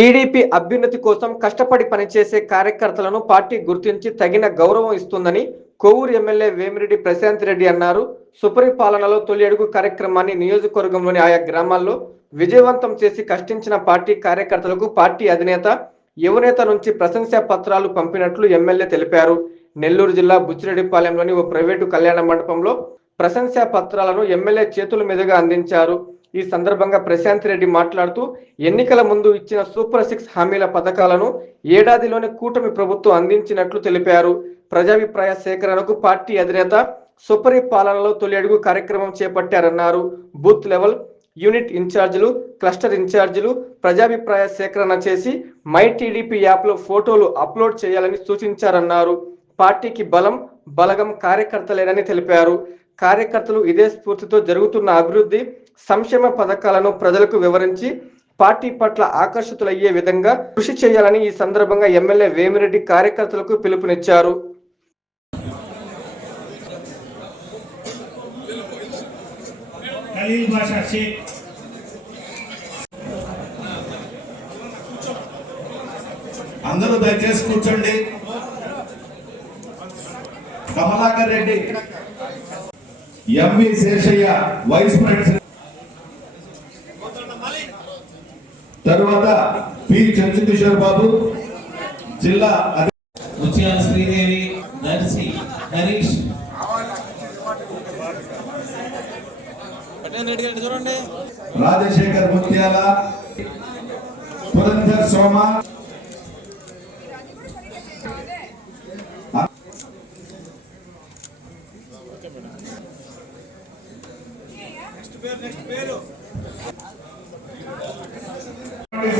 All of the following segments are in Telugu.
టీడీపీ అభ్యున్నతి కోసం కష్టపడి పనిచేసే కార్యకర్తలను పార్టీ గుర్తించి తగిన గౌరవం ఇస్తుందని కోవూరు ఎమ్మెల్యే వేమిరెడ్డి ప్రశాంత్ రెడ్డి అన్నారు. సుపరిపాలనలో తొలి అడుగు కార్యక్రమాన్ని నియోజకవర్గంలోని ఆయా గ్రామాల్లో విజయవంతం చేసి కష్టించిన పార్టీ కార్యకర్తలకు పార్టీ అధినేత యువనేత నుంచి ప్రశంసా పత్రాలు పంపినట్లు ఎమ్మెల్యే తెలిపారు. నెల్లూరు జిల్లా బుచ్చిరెడ్డిపాలెంలోని ఓ ప్రైవేటు కళ్యాణ మండపంలో ప్రశంసా పత్రాలను ఎమ్మెల్యే చేతుల మీదుగా అందించారు. ఈ సందర్భంగా ప్రశాంత్ రెడ్డి మాట్లాడుతూ ఎన్నికల ముందు ఇచ్చిన సూపర్ సిక్స్ హామీల పథకాలను ఏడాదిలోనే కూటమి ప్రభుత్వం అందించినట్లు తెలిపారు. ప్రజాభిప్రాయ సేకరణకు పార్టీ అధినేత సుపరి పాలనలో తొలి అడుగు కార్యక్రమం చేపట్టారన్నారు. బూత్ లెవెల్ యూనిట్ ఇన్ఛార్జీలు క్లస్టర్ ఇన్ఛార్జీలు ప్రజాభిప్రాయ సేకరణ చేసి మై టీడీపీ యాప్లో ఫోటోలు అప్లోడ్ చేయాలని సూచించారన్నారు. పార్టీకి బలం బలగం కార్యకర్తలేనని తెలిపారు. కార్యకర్తలు ఇదే స్ఫూర్తితో జరుగుతున్న అభివృద్ధి సంక్షేమ పథకాలను ప్రజలకు వివరించి పార్టీ పట్ల ఆకర్షితులయ్యే విధంగా కృషి చేయాలని ఈ సందర్భంగా ఎమ్మెల్యే వేమిరెడ్డి కార్యకర్తలకు పిలుపునిచ్చారు. అందరూ దయచేసి కూర్చోండి. Kamalakar Reddy MV Seshaiah vice president తరువాత పి. చంద్రకిషోర్ బాబు జిల్లా ముత్యాల శ్రీదేవి నర్సి హరీష్. రాజశేఖర్ ముత్యాల పురంధర్ సోమ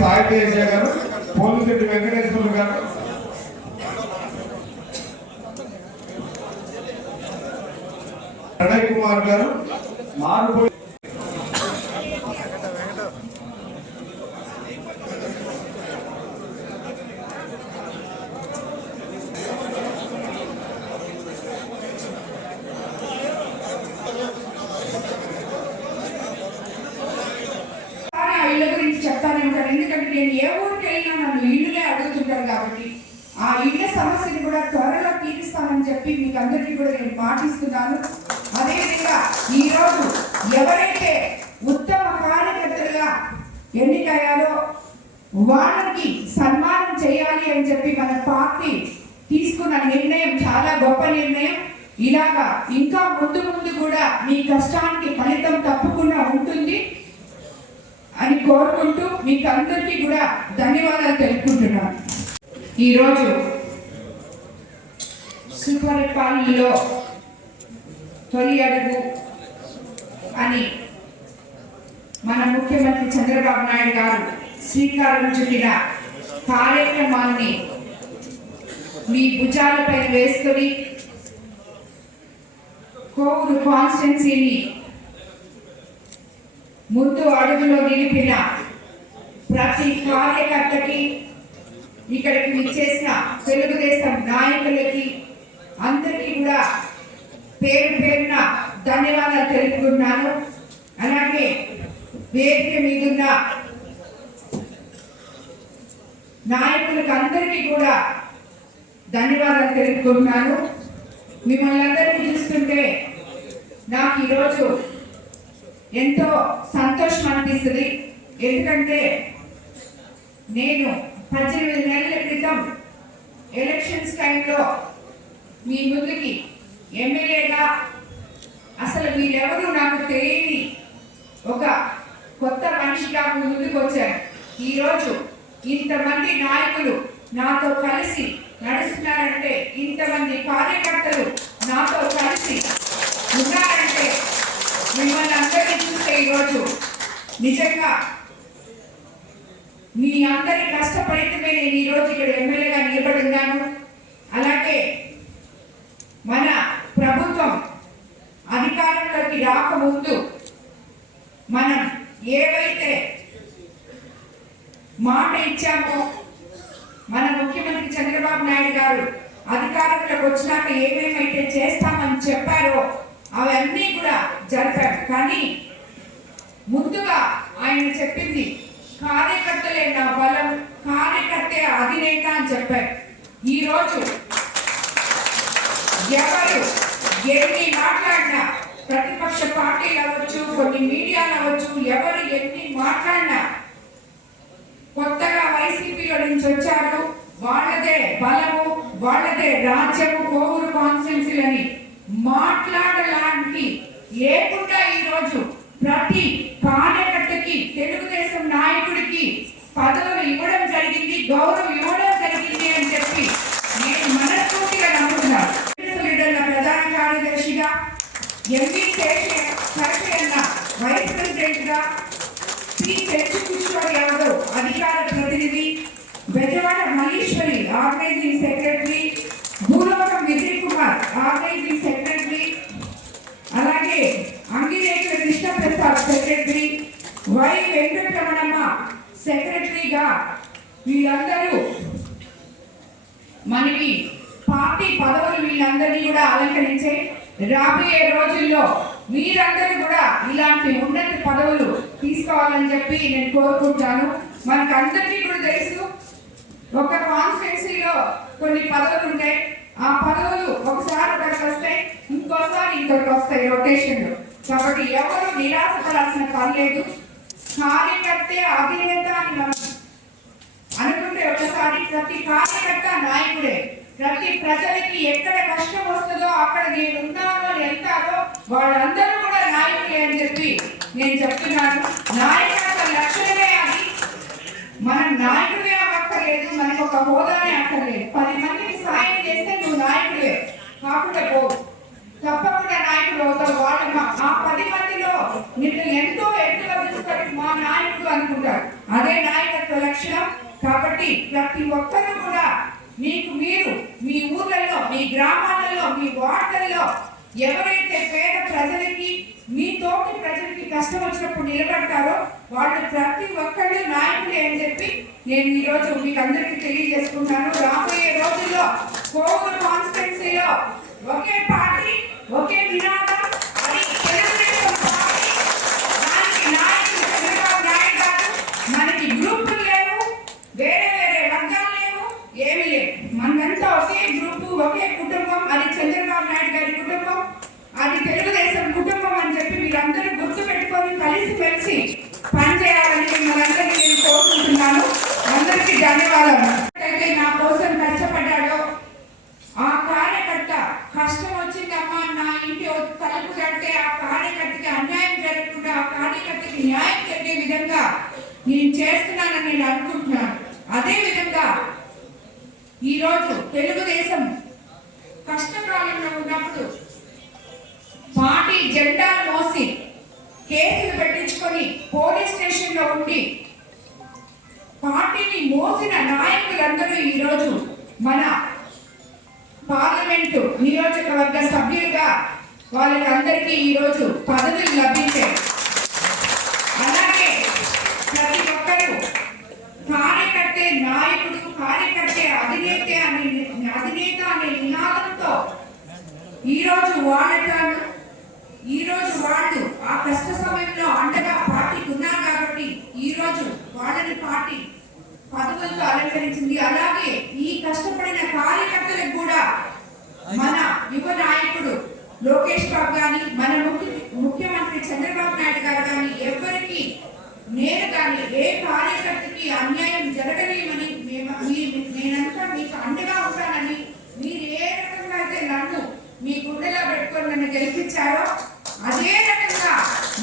సాహిత్య గారు పోలిశెట్టి వెంకటేశ్వర గారు. ప్రణయ్ కుమార్ గారు. మారుపోయి కానీ ఆ ఇళ్ళ గురించి చెప్తానే ఉంటాను ఎందుకంటే నేను ఏ ఊరికి వెళ్ళినా నన్ను ఇల్లులే అడుగుతుంటారు కాబట్టి ఆ ఇళ్ళ సమస్యని కూడా త్వరలో తీరుస్తామని చెప్పి మీకు అందరికీ కూడా నేను పాటిస్తున్నాను. అదేవిధంగా ఈరోజు ఎవరైతే ఉత్తమ కార్యకర్తలుగా ఎన్నికయ్యారో వాళ్ళకి సన్మానం చేయాలి అని చెప్పి మన పార్టీ తీసుకున్న నిర్ణయం చాలా గొప్ప నిర్ణయం. ఇలాగా ఇంకా ముందు ముందు కూడా మీ కష్టానికి ఫలితం తప్పకుండా ఉంటుంది అని కోరుకుంటూ మీకు అందరికీ కూడా ధన్యవాదాలు తెలుపుకుంటున్నాను. ఈరోజు సుపరిపాలనలో తొలి అడుగు అని మన ముఖ్యమంత్రి చంద్రబాబు నాయుడు గారు శ్రీకారం చుట్టిన కార్యక్రమాన్ని మీ భుజాలపై వేసుకొని కోవూరు కాన్స్టిట్యున్సీని ముందు అడుగులో నిలిపిన ప్రతి కార్యకర్తకి ఇక్కడికి విచ్చేసిన తెలుగుదేశం నాయకులకి అందరికీ కూడా పేరు పేరున ధన్యవాదాలు తెలుపుకున్నాను అలాగే వేదిక మీదున్న నాయకులకు అందరికీ కూడా ధన్యవాదాలు తెలుపుకుంటున్నాను. మిమ్మల్ని అందరినీ చూస్తుంటే నాకు ఈరోజు ఎంతో సంతోషం అనిపిస్తుంది. ఎందుకంటే నేను పద్దెనిమిది నెలల క్రితం ఎలక్షన్స్ టైంలో మీ ముందుకి ఎమ్మెల్యేగా అసలు మీరెవరు నాకు తెలియని ఒక కొత్త మనిషిగా మీ ముందుకు వచ్చారు. ఈరోజు ఇంతమంది నాయకులు నాతో కలిసి నడుస్తున్నారంటే ఇంతమంది కార్యకర్తలు నాతో కలిసి ఉన్నారంటే మిమ్మల్ని అందరినీ చూస్తే ఈరోజు నిజంగా మీ అందరి కష్టపడితేనే నేను ఈరోజు ఇక్కడ ఎమ్మెల్యేగా నిలబడి ఉన్నాను అలాగే మన ప్రభుత్వం అధికారంలోకి రాకముందు మనం ఏవైతే మాట ఇచ్చామో మన ముఖ్యమంత్రి చంద్రబాబు నాయుడు గారు అధికారంలోకి వచ్చినాక ఏమేమైతే చేస్తామని చెప్పారో అవన్నీ కూడా జరిపారు. కానీ ముందుగా ఆయన చెప్పింది కార్యకర్తలే నా బలం కార్యకర్తే అధినేత అని చెప్పారు. ఈ రోజు ఎవరు ఎన్ని మాట్లాడినా ప్రతిపక్ష పార్టీలు అవ్వచ్చు కొన్ని మీడియాలు అవ్వచ్చు ఎవరు ఎన్ని మాట్లాడినా కొత్తగా వైసీపీలో నుంచి వచ్చారు వాళ్ళదే బలము వాళ్ళదే రాజ్యము కోవూరు కాన్స్టిట్యున్సీలని మాట్లాడలాంటి లేకుండా ఈరోజు ప్రతి కార్య తెలుగుదేశం నాయకుడికి పదవులు ఇవ్వడం జరిగింది గౌరవం ఇవ్వడం జరిగింది అని చెప్పి నేను మనస్ఫూర్తిగా నమ్ముతున్నాను. లీడర్ల ప్రధాన కార్యదర్శిగా ఎంపీ శేషయ్య వైస్ ప్రెసిడెంట్గా శ్రీ రాబోయే రోజుల్లో మీరందరూ కూడా ఇలాంటి ఉన్నత పదవులు తీసుకోవాలని చెప్పి నేను కోరుకుంటాను. మనకు అందరికీ కూడా తెలుసు ఒక కాన్స్టిట్యున్సీలో కొన్ని పదవులు ఉంటాయి. ఆ పదవులు ఒకసారి ఒకరికి వస్తాయి ఇంకోసారి ఇంకొకటి వస్తాయి రొటేషన్లు. కాబట్టి ఎవరు నిరాశపడాల్సిన పని లేదు. కార్యకర్తే అధినేత అని మనం అనుకుంటే ఒకసారి ప్రతి కార్యకర్త నాయకుడే. ప్రతి ప్రజలకి ఎక్కడ కష్టం వస్తుందో అక్కడ నేను ఉన్నాను అని వెళ్తారో వాళ్ళందరూ కూడా నాయకులే అని చెప్పి నేను చెప్తున్నాను. నాయకత్వ లక్షణమే అది మనం నాయకుడే అక్కర్లేదు మనకు ఒక హోదానే అక్కర్లేదు పది మందికి సాయం చేస్తే నువ్వు నాయకుడే కాకుండా పో తప్పకుండా నాయకుడు అవుతావు వాళ్ళు మా- ఆ పది మందిలో నిన్ను ఎంతో ఎత్తుగా చూసుకొని మా నాయకుడు అనుకుంటారు అదే నాయకత్వ లక్షణం కాబట్టి ప్రతి ఒక్కరు కూడా మీకు మీరు మీ ఊర్లలో మీ గ్రామాలలో మీ వార్డులలో ఎవరైతే పేద ప్రజలకి మీ తోటి ప్రజలకి కష్టం వచ్చినప్పుడు నిలబడతారో వాళ్ళు ప్రతి ఒక్కళ్ళు నాయకులే అని చెప్పి నేను ఈరోజు మీకు అందరికీ తెలియజేసుకుంటాను. రాబోయే రోజుల్లో కోవూరు కాన్స్టిట్యున్సీలో ఒకే పార్టీ ఒకే నినాదం అది తెలుగుదేశం పార్టీ దానికి నాయకుడు చంద్రబాబు నాయుడు గారు మనకి గ్రూపులు లేవు వేరే వేరే వర్గాలు లేవు ఏమీ లేవు మనమంతా ఒకే గ్రూపు ఒకే కుటుంబం అది చంద్రబాబు నాయుడు గారి కుటుంబం అది తెలుగుదేశం కుటుంబం అని చెప్పి మీరందరూ గుర్తు పెట్టుకొని కలిసి మెలిసి పనిచేయాలని మిమ్మల్ని నేను కోరుకుంటున్నాను అందరికీ ధన్యవాదాలు అయితే నా కోసం కష్టపడ్డాడో ఆ కార్యకర్త కష్టం వచ్చిందమ్మా నా ఇంటి తలుపు ఆ కార్యకర్తకి అన్యాయం జరగకుండా ఆ కార్యకర్తకి న్యాయం జరిగే విధంగా నేను చేస్తున్నానని నేను అనుకుంటున్నాను. అదే విధంగా ఈరోజు తెలుగుదేశం కష్టకాలంలో ఉన్నప్పుడు పార్టీ జెండా మోసి కేసులు పెట్టించుకొని పోలీస్ స్టేషన్లో ఉండి పార్టీని మోసిన నాయకులందరూ ఈరోజు మన పార్లమెంటు నియోజకవర్గ సభ్యులుగా వాళ్ళకి అందరికీ ఈరోజు పదవులు లభించాయి. అలాగే ప్రతి ఒక్కరూ కార్యకర్తే నాయకుడు కార్యకర్తే అధినేత అనే అధినేత అనే నినాదంతో ఈరోజు వాళ్ళటాను ఈరోజు వాళ్ళు ఆ కష్ట సమయంలో అండగా పార్టీకి ఉన్నారు కాబట్టి ఈరోజు వాళ్ళని పార్టీ పదవులతో అలంకరించింది. అలాగే ఈ కష్టపడిన కార్యకర్తలకు కూడా మన యువ నాయకుడు లోకేష్ బాబు కానీ మన ముఖ్యమంత్రి చంద్రబాబు నాయుడు గారు కానీ ఎవరికి నేను కానీ ఏ కార్యకర్తకి అన్యాయం జరగలేమని మేము మీ- నేనంతా మీకు అండగా ఉంటానని మీరు ఏ రకంగా అయితే నన్ను మీ గుండెలో పెట్టుకొని నన్ను గెలిపించారో అదే రకంగా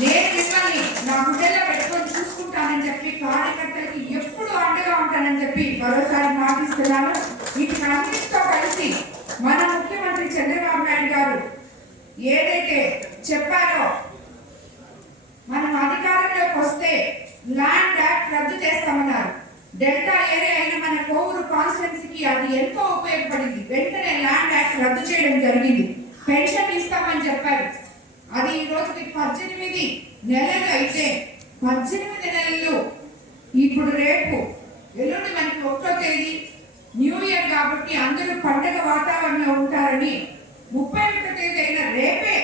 నేను మిమ్మల్ని నా గుండెలో పెట్టుకొని చూసుకుంటానని చెప్పి కార్యకర్తలకి ఎప్పుడు అండగా ఉంటానని చెప్పి మరోసారి మాటిస్తున్నాను. వీటిని అన్నిటితో కలిసి మన ముఖ్యమంత్రి చంద్రబాబు నాయుడు గారు ఏదైతే చెప్పారో మనం అధికారంలోకి వస్తే ల్యాండ్ యాక్ట్ రద్దు చేస్తామన్నారు. డెల్టా ఏరియా అయిన మన కోవూరు కాన్స్టిట్యున్సీకి అది ఎంతో ఉపయోగపడింది. వెంటనే ల్యాండ్ యాక్ట్ రద్దు చేయడం జరిగింది. పెన్షన్ ఇస్తామని చెప్పారు. అది ఈ రోజుకి పద్దెనిమిది నెలలు అయితే పద్దెనిమిది నెలలు ఇప్పుడు రేపు ఎల్లుండి మనకి ఒక్కో తేదీ న్యూ ఇయర్ కాబట్టి అందరూ పండగ వాతావరణంలో ఉంటారని ముప్పై ఒక్క తేదీ అయిన రేపే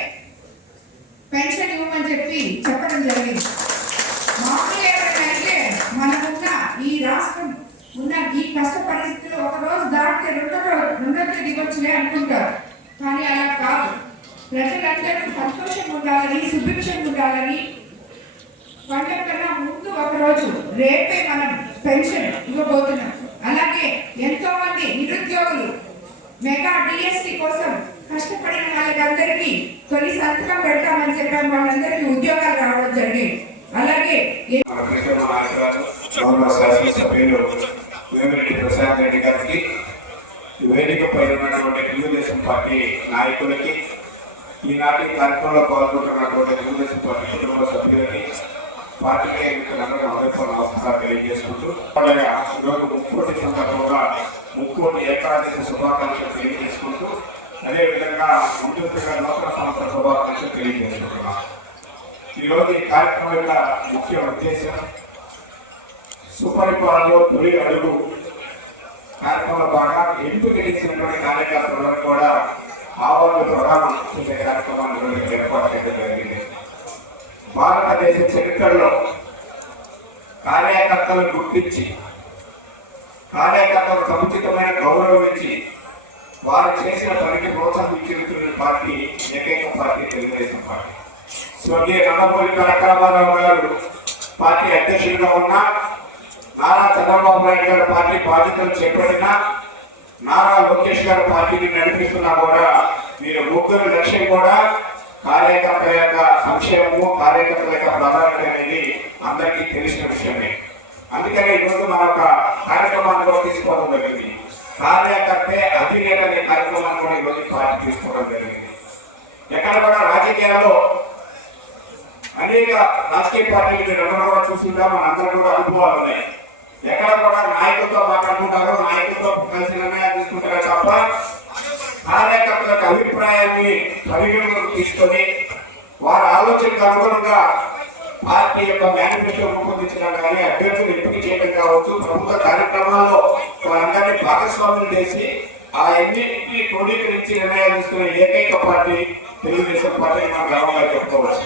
పెన్షన్ ఇవ్వమని చెప్పి చెప్పడం జరిగింది. మామూలు ఎవరైనా మనకున్న ఈ రాష్ట్రం ఉన్న ఈ కష్ట పరిస్థితులు ఒక రోజు దాటితే రెండో రోజు రెండో తేదీ అనుకుంటారు. కానీ అలా కాదు. ప్రజలందరూ సంతోషంగా ఉండాలని సుభిక్షంగా ఉండాలని పండుగ కన్నా ముందు ఒకరోజు రేపే మనం పెన్షన్ ఇవ్వబోతున్నాం. అలాగే ఎంతో మంది నిరుద్యోగులు మెగా డిఎస్సి కోసం కష్టపడిన వాళ్ళకందరికీ తొలి సంతకం పెడతామని చెప్పాం. వాళ్ళందరికీ ఉద్యోగాలు రావడం జరిగింది. అలాగే శాసనసభ్యులు వేమిరెడ్డి ప్రసాద్ రెడ్డి గారికి ఈ వేదిక పైన ఉన్నటువంటి తెలుగుదేశం పార్టీ నాయకులకి ఈనాటి కార్యక్రమంలో పాల్గొంటున్నటువంటి తెలుగుదేశం పార్టీ కుటుంబ సభ్యులకి పార్టీ నాయకులందరూ హృదయపూర్వక నమస్కారాలు తెలియజేసుకుంటూ అలాగే ఈరోజు ముక్కోటి సందర్భంగా ముక్కోటి ఏకాదశి శుభాకాంక్షలు తెలియజేసుకుంటూ అదేవిధంగా నూతన సంవత్సర శుభాకాంక్షలు తెలియజేసుకుంటున్నాం. ఈరోజు ఈ కార్యక్రమం యొక్క ముఖ్య ఉద్దేశం సుపరిపాలనలో తొలి అడుగు కార్యక్రమంలో బాగా ఎంపిక చేసినటువంటి కార్యకర్తలను కూడా ఆహ్వాన ప్రధానం చేసే కార్యక్రమాన్ని ఏర్పాటు చేయడం జరిగింది. భారతదేశ చరిత్రలో కార్యకర్తలను గుర్తించి కార్యకర్తలకు సముచితమైన గౌరవం ఇచ్చి వారు చేసిన పనికి ప్రోత్సహించిన పార్టీ ఏకైక పార్టీ తెలుగుదేశం పార్టీ. స్వర్గీయ నందమూరి తారక గారు పార్టీ అధ్యక్షుడిగా ఉన్నా నారా చంద్రబాబు నాయుడు గారు పార్టీ బాధ్యతలు చేపట్టినా నారా లోకేష్ గారు పార్టీని నడిపిస్తున్నా కూడా మీరు ముగ్గురు లక్ష్యం కూడా కార్యకర్తల యొక్క సంక్షేమము కార్యకర్తల యొక్క ప్రాధాన్యత అనేది అందరికీ తెలిసిన విషయమే. అందుకనే ఈరోజు మన ఒక కార్యక్రమాన్ని కూడా తీసుకోవడం జరిగింది. కార్యకర్తే అధినేత అనే కార్యక్రమాన్ని కూడా ఈరోజు పార్టీ తీసుకోవడం జరిగింది. ఎక్కడ కూడా రాజకీయాల్లో అనేక రాజకీయ పార్టీలు మీరు కూడా చూసిందా మన కూడా అనుభవాలు ఉన్నాయి. ఎక్కడ కూడా నాయకులతో మాట్లాడుకుంటారో నాయకులతో కలిసి నిర్ణయాలు తీసుకుంటారో తప్ప కార్యకర్తల అభిప్రాయాన్ని పరిగణలోకి తీసుకొని వారి ఆలోచనకు అనుగుణంగా పార్టీ యొక్క మేనిఫెస్టో రూపొందించడం కానీ అభ్యర్థులు ఎంపిక చేయడం కావచ్చు. ప్రభుత్వ కార్యక్రమాల్లో వారందరినీ భాగస్వామ్యం చేసి ఆ ఎన్నింటినీ క్రోడీకరించి నిర్ణయాలు తీసుకునే ఏకైక పార్టీ తెలుగుదేశం పార్టీ మనం గర్వంగా చెప్పుకోవచ్చు.